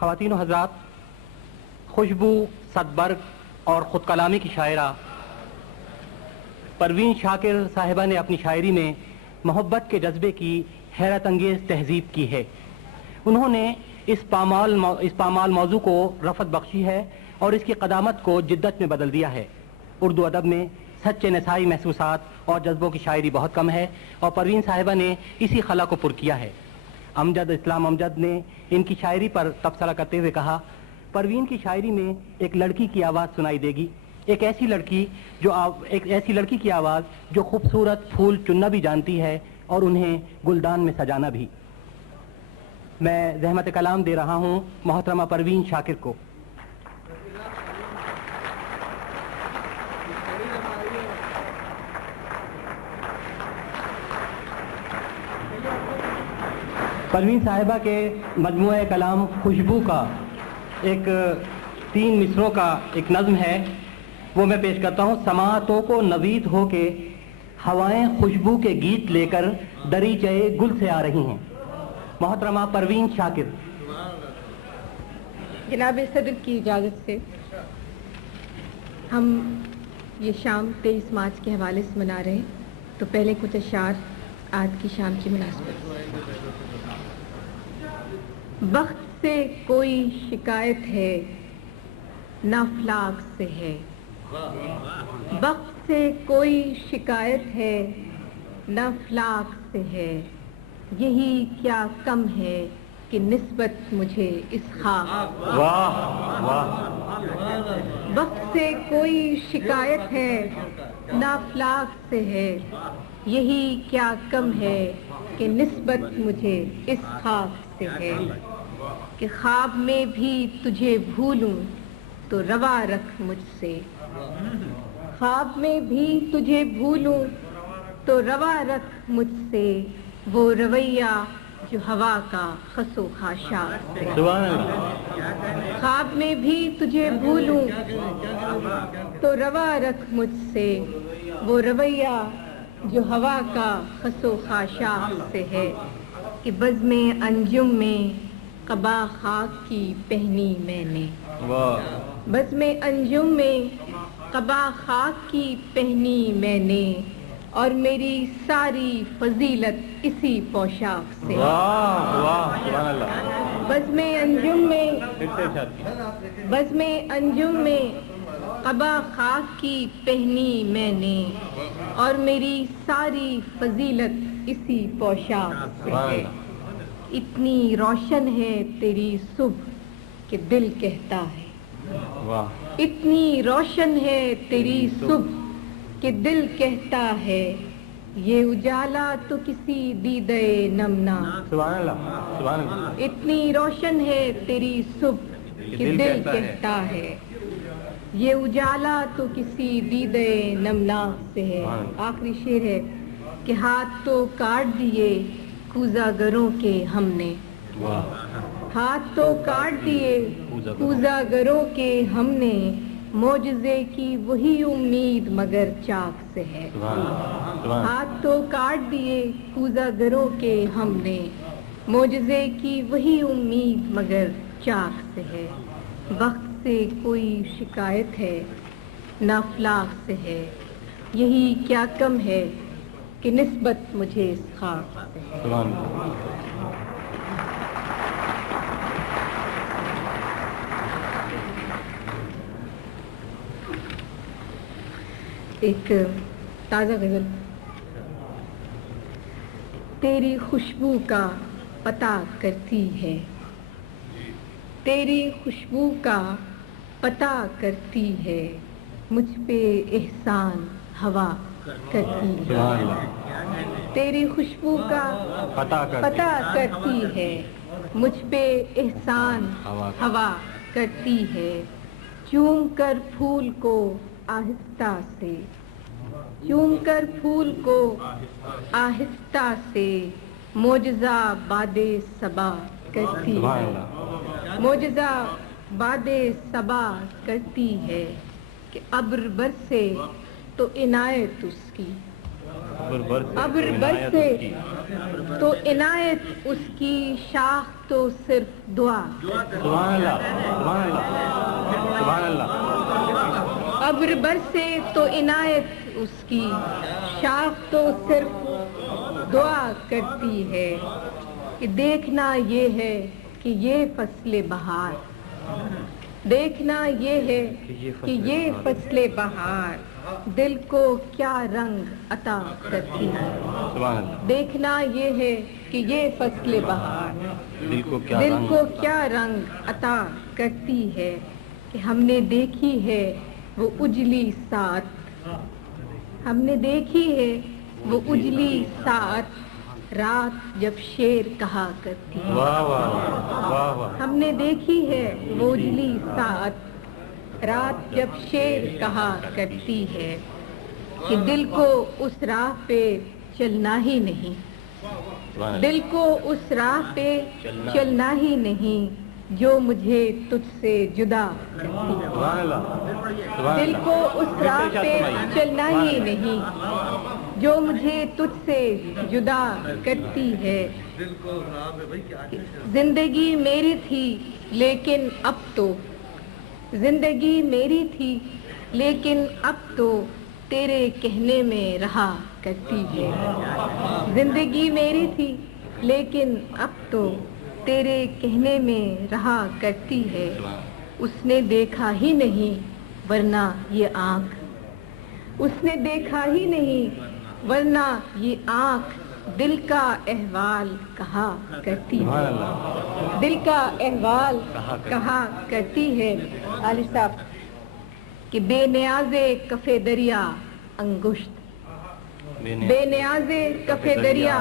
خواتین و حضرات، خوشبو صدبرگ اور خود کلامی کی شاعرہ پروین شاکر صاحبہ نے اپنی شاعری میں محبت کے جذبے کی حیرت انگیز تہذیب کی ہے. انہوں نے اس پامال موضوع کو رفعت بخشی ہے اور اس کی قدامت کو جدت میں بدل دیا ہے. اردو ادب میں سچے نسائی محسوسات اور جذبوں کی شاعری بہت کم ہے اور پروین صاحبہ نے اسی خلا کو پر کیا ہے. امجد اسلام امجد نے ان کی شاعری پر تبصرہ کرتے ہوئے کہا، پروین کی شاعری میں ایک لڑکی کی آواز سنائی دے گی، ایک ایسی لڑکی کی آواز جو خوبصورت پھول چننا بھی جانتی ہے اور انہیں گلدان میں سجانا بھی. میں زحمت کلام دے رہا ہوں محترمہ پروین شاکر کو. پروین صاحبہ کے مجموعہ کلام خوشبو کا ایک 3 مصروں کا ایک نظم ہے، وہ میں پیش کرتا ہوں. سماعتوں کو نوید ہو کے ہوائیں خوشبو کے گیت لے کر دریچے گل سے آ رہی ہیں. محترمہ پروین شاکر. جناب صدر کی اجازت سے ہم یہ شام 23 مارچ کے حوالے سے منا رہے ہیں، تو پہلے کچھ اشعار آج کی شام کی مناسبت. وقت سے کوئی شکایت ہے نہ افلاک سے ہے، وقت سے کوئی شکایت ہے نہ افلاک سے ہے، یہی کیا کم ہے کہ نسبت مجھے اس خاک. وقت سے کوئی شکایت ہے نہ افلاک سے ہے، یہی کیا کم ہے کہ نسبت مجھے اس خاک سے ہے، کہ خواب میں بھی تجھے بھولوں تو روا رکھ مجھ سے، خواب میں بھی تجھے بھولوں تو روا رکھ مجھ سے، وہ رویہ جو ہوا کا خس و خاشاک سے. خواب میں بھی تجھے بھولوں تو روا رکھ مجھ سے، وہ رویہ جو ہوا کا خس و خاشاک سے ہے، کہ بزم انجم میں قبا خاک کی پہنی میں نے، بزم انجم میں قبا خاک کی پہنی میں نے، اور میری ساری فضیلت اسی پوشاک سے. بزم انجم میں بزم انجم میں قبا خاک کی پہنی میں نے، اور میری ساری فضیلت اسی پوشاک سے ہے. اتنی روشن ہے تیری صبح کہ دل کہتا ہے، اتنی روشن ہے تیری صبح کہ دل کہتا ہے، یہ اجالا تو کسی دیدے نمنا. اتنی روشن ہے تیری صبح کہ دل کہتا ہے، یہ اجالا تو کسی دیدے نمنا سے ہے. آخری شعر ہے کہ ہاتھ تو کاٹ دیے کوزہ گروں کے ہم نے، ہاتھ تو کاٹ دیے کوزہ گروں کے ہم نے، معجزے کی وہی امید مگر چاک سے ہے. ہاتھ تو کاٹ دیے کوزہ گروں کے ہم نے، معجزے کی وہی امید مگر چاک سے ہے. وقت سے کوئی شکایت ہے نہ افلاک سے ہے، یہی کیا کم ہے کہ نسبت مجھے اس خاک سے ہے. ایک تازہ غزل. تیری خوشبو کا پتہ کرتی ہے، تیری خوشبو کا پتہ کرتی ہے، مجھ پہ احسان ہوا کرتی ہے. تیری خوشبو کا پتہ کرتی ہے، مجھ پہ احسان ہوا کرتی ہے. چوم کر پھول کو آہستہ سے، چوم کر پھول کو آہستہ سے، معجزہ باد صبا کرتی ہے، معجزہ باد صبا کرتی ہے، کہ ابر برسے تو عنایت اس کی، ابر برسے تو عنایت اس کی، شاخ تو صرف دعا سبحان اللہ سبحان اللہ سبحان اللہ. ابر برسے تو عنایت اس کی شاخ تو صرف دعا کرتی ہے کہ دیکھنا یہ ہے کہ یہ فصل بہار دیکھنا یہ ہے کہ یہ فصل بہار دل کو کیا رنگ عطا کرتی ہے. سبحان اللہ. دیکھنا یہ ہے کہ یہ فصل بہار دل کو کیا رنگ عطا کرتی ہے کہ ہم نے دیکھی ہے وہ اجلی ساعت ہم نے دیکھی ہے وہ اجلی ساعت رات جب شیر کہا کرتی ہے. واہ واہ واہ واہ. ہم نے دیکھی ہے وہ اجلی ساعت رات جب شیر کہا کرتی ہے کہ دل کو اس راہ پہ چلنا ہی نہیں دل کو اس راہ پہ چلنا ہی نہیں جو مجھے تجھ سے جدا کرتی ہے. سبحان اللہ. دل کو اس راہ پہ چلنا ہی نہیں جو مجھے تجھ سے جدا کرتی ہے. زندگی میری تھی لیکن اب تو زندگی میری تھی لیکن اب تو تیرے کہنے میں رہا کرتی ہے. زندگی میری تھی لیکن اب تو تیرے کہنے میں رہا کرتی ہے. اس نے دیکھا ہی نہیں ورنہ یہ آنکھ اس نے دیکھا ہی نہیں ورنہ یہ آنکھ دل کا احوال کہا کرتی ہے. دل کا احوال کہا کرتی ہے. علی صاحب کہ بے نیازے کف دریا انگشت بے نیازے کف دریا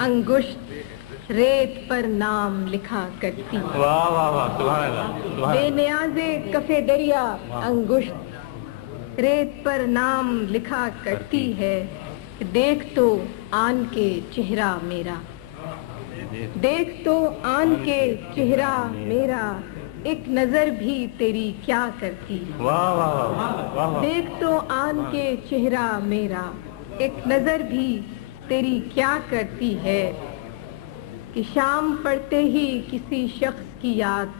انگشت ریت پر نام لکھا کرتی ہے. واہ واہ واہ. سبحان اللہ. بے نیازے کف دریا انگشت ریت پر نام لکھا کرتی ہے. دیکھ تو آن کے چہرہ میرا دیکھ تو آن کے چہرہ میرا ایک نظر بھی تیری کیا کرتی ہے. واہ واہ واہ. دیکھ تو آن کے چہرہ میرا ایک نظر بھی تیری کیا کرتی ہے کہ شام پڑتے ہی کسی شخص کی یاد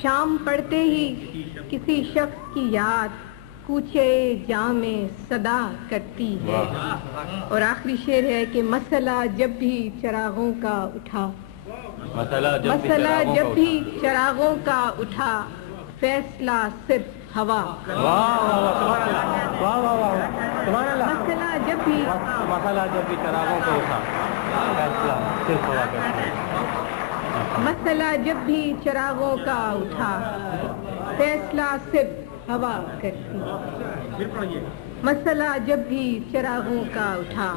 شام پڑتے ہی کسی شخص کی یاد کوچے جام صدا کرتی ہے. اور آخری شعر ہے کہ مسئلہ جب بھی چراغوں کا اٹھا مسئلہ جب بھی چراغوں کا اٹھا فیصلہ صرف ہوا مسئلہ جب بھی چراغوں کا اٹھا فیصلہ صرف ہوا کرتی ہے. مسئلہ جب بھی چراغوں کا اٹھا فیصلہ صرف ہوا کرتی ہے. مسئلہ جب بھی چراغوں کا اٹھا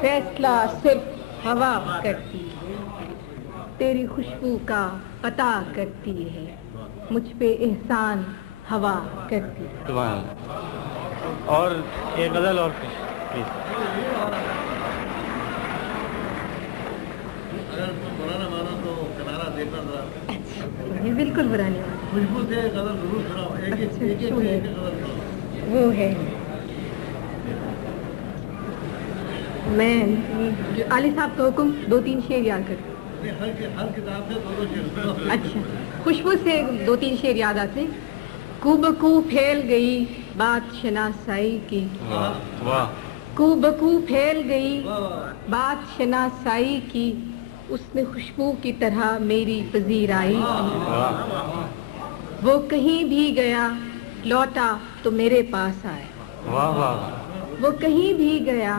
فیصلہ صرف ہوا کرتی ہے. تیری خوشبو کا پتہ کرتی ہے مجھ پہ احسان ہوا کرتی ہے. سبحان اللہ. اور ایک غزل اور پرانا مانا تو کنارا دیکھنا ذرا یہ بالکل برا نہیں خوشبو سے غزل ضرور سناؤ. ایک وہ ہے میں علی صاحب کا حکم 2-3 شعر یاد کر ہر کتاب سے 2 شعر. اچھا خوشبو سے 2-3 شعر یاد آتے. کو بکو پھیل گئی بات شناسائی کی کو بکو پھیل گئی بات شناسائی کی اس نے خوشبو کی طرح میری پذیرائی کی. وہ کہیں بھی گیا لوٹا تو میرے پاس آیا وہ کہیں بھی گیا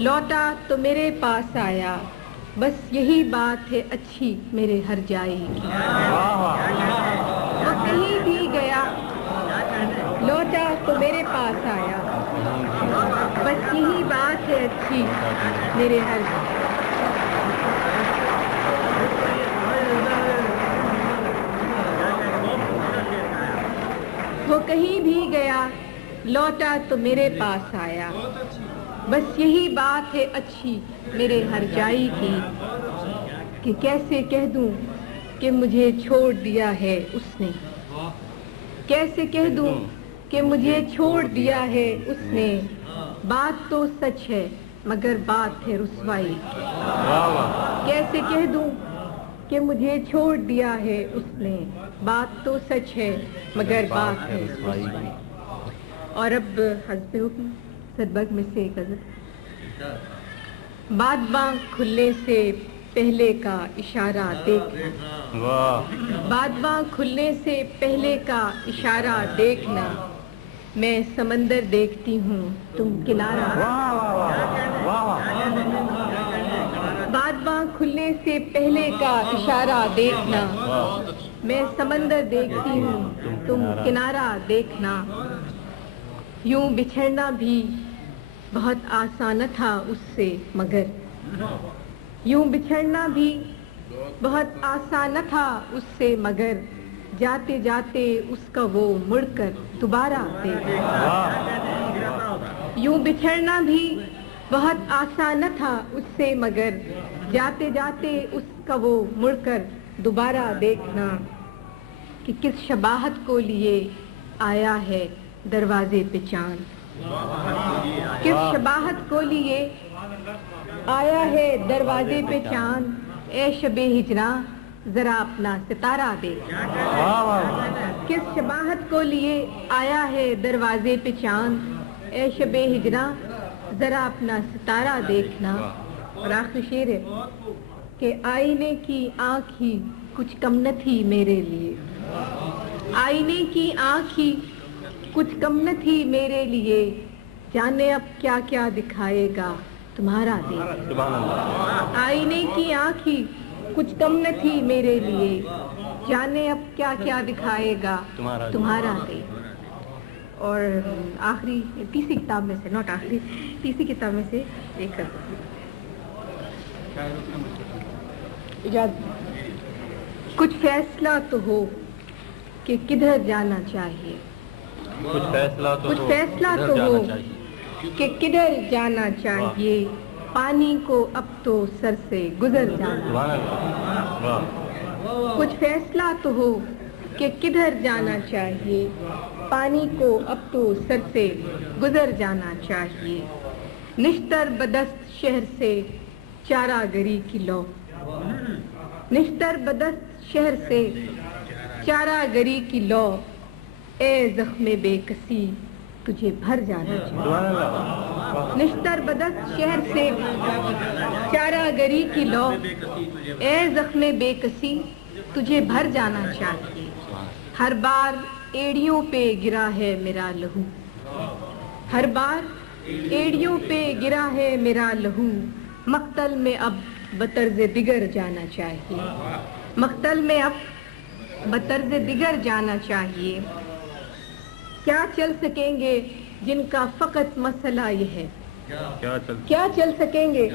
لوٹا تو میرے پاس آیا بس یہی بات ہے اچھی میرے ہر جائی کی. وہ کہیں بھی گیا لوٹا تو میرے پاس آیا بس یہی بات ہے اچھی میرے ہر وہ کہیں بھی گیا لوٹا تو میرے پاس آیا بس یہی بات ہے اچھی میرے ہر جائی کی. کہ کیسے کہہ دوں کہ مجھے چھوڑ دیا ہے اس نے کیسے کہہ دوں کہ مجھے چھوڑ دیا ہے اس نے بات تو سچ ہے مگر بات ہے رسوائی کی. کیسے کہہ دوں کہ مجھے چھوڑ دیا ہے اس نے، بات تو سچ ہے مگر بات ہے رسوائی۔ اور اب حسب حکم سربگ میں سے ایک غزل۔ بادباں کھلنے سے پہلے کا اشارہ دیکھنا، بادباں کھلنے سے پہلے کا اشارہ دیکھنا، میں سمندر دیکھتی ہوں تم کنارہ۔ بادباں کھلنے سے پہلے کا اشارہ دیکھنا، میں سمندر دیکھتی ہوں تم کنارہ دیکھنا۔ یوں بچھڑنا بھی بہت آسان تھا اس سے مگر، یوں بچھڑنا بھی بہت آسان تھا اس سے مگر، جاتے جاتے اس کا وہ مڑ کر دوبارہ دیکھنا۔ یوں بچھڑنا بھی بہت آسان تھا اس سے مگر، جاتے جاتے اس کا وہ مڑ کر دوبارہ دیکھنا۔ کہ کس شباہت کو لیے آیا ہے دروازے پہ چاند، کس شباہت کو لیے آیا ہے دروازے پہ چاند، اے شب ہجراں ذرا اپنا ستارہ دیکھ۔ کس شباہت کو لیے آیا ہے دروازے پہ چاند، اے شب ہجراں ذرا اپنا ستارہ دیکھنا۔ اور آخری شعر ہے کہ آئینے کی آنکھ ہی کچھ کم نہ تھی میرے لیے، آئینے کی آنکھ ہی کچھ کم نہ تھی میرے لیے، جانے اب کیا کیا دکھائے گا تمہارا دیکھ۔ آئینے کی آنکھ ہی کچھ کم نہ تھی میرے لیے، جانے اب کیا کیا دکھائے گا تمہارا دیکھ۔ اور آخری تیسری کتاب میں سے، نوٹ آخری، تیسری کتاب میں سے ایک کچھ فیصلہ تو ہو کہ کدھر جانا چاہیے، کچھ فیصلہ تو ہو کہ کدھر جانا چاہیے، پانی کو اب تو سر سے گزر جانا۔ کچھ فیصلہ تو ہو کہ کدھر جانا چاہیے، پانی کو اب تو سر سے گزر جانا چاہیے۔ نشتر بدست شہر سے چارہ گری کی لو، نشتر بدست شہر سے چارہ گری کی لو، اے زخم بے کسی تجھے بھر جانا چاہیے۔ نشتر بدست شہر سے چارہ گری کی لو، اے زخم بے کسی تجھے بھر جانا چاہیے۔ ہر بار ایڑیوں پہ گرا ہے میرا لہو، ہر بار ایڑیوں پہ گرا ہے میرا لہو، مقتل میں اب بطرز دیگر جانا چاہیے، مقتل میں اب بطرز دیگر جانا چاہیے۔ کیا چل سکیں گے جن کا فقط مسئلہ یہ ہے، کیا چل سکیں گے،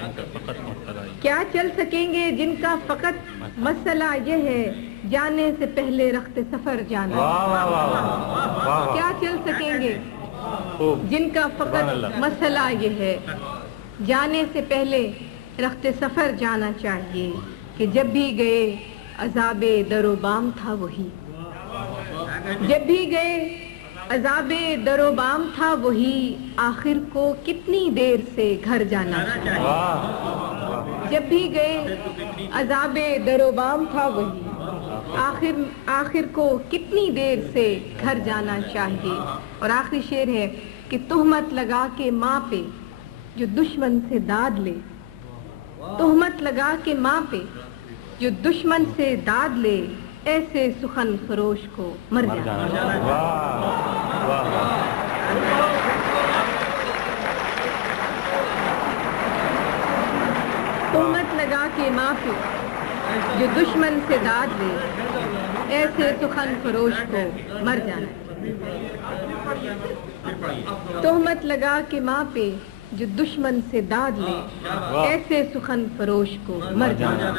کیا چل سکیں گے جن کا فقط مسئلہ یہ ہے، جانے سے پہلے رخت سفر جانا۔ کیا چل سکیں گے جن کا فقط مسئلہ یہ ہے، جانے سے پہلے رخت سفر جانا چاہیے۔ کہ جب بھی گئے عذاب در و بام تھا وہی، جب بھی گئے عذاب در و بام تھا وہی، آخر کو کتنی دیر سے گھر جانا چاہیے۔ جب بھی گئے عذاب در و بام تھا وہی، آخر کو کتنی دیر سے گھر جانا چاہیے۔ اور آخری شعر ہے کہ تہمت لگا کے ماں پہ جو دشمن سے داد لے، تہمت لگا کے ماں پہ جو دشمن سے داد لے، ایسے سخن فروش کو مر جانا۔ تہمت لگا کے ماں پہ جو دشمن سے داد لے، ایسے سخن فروش کو مر جانا۔ تہمت لگا کے ماں پہ جو دشمن سے داد لے، ایسے سخن فروش کو مر جانا۔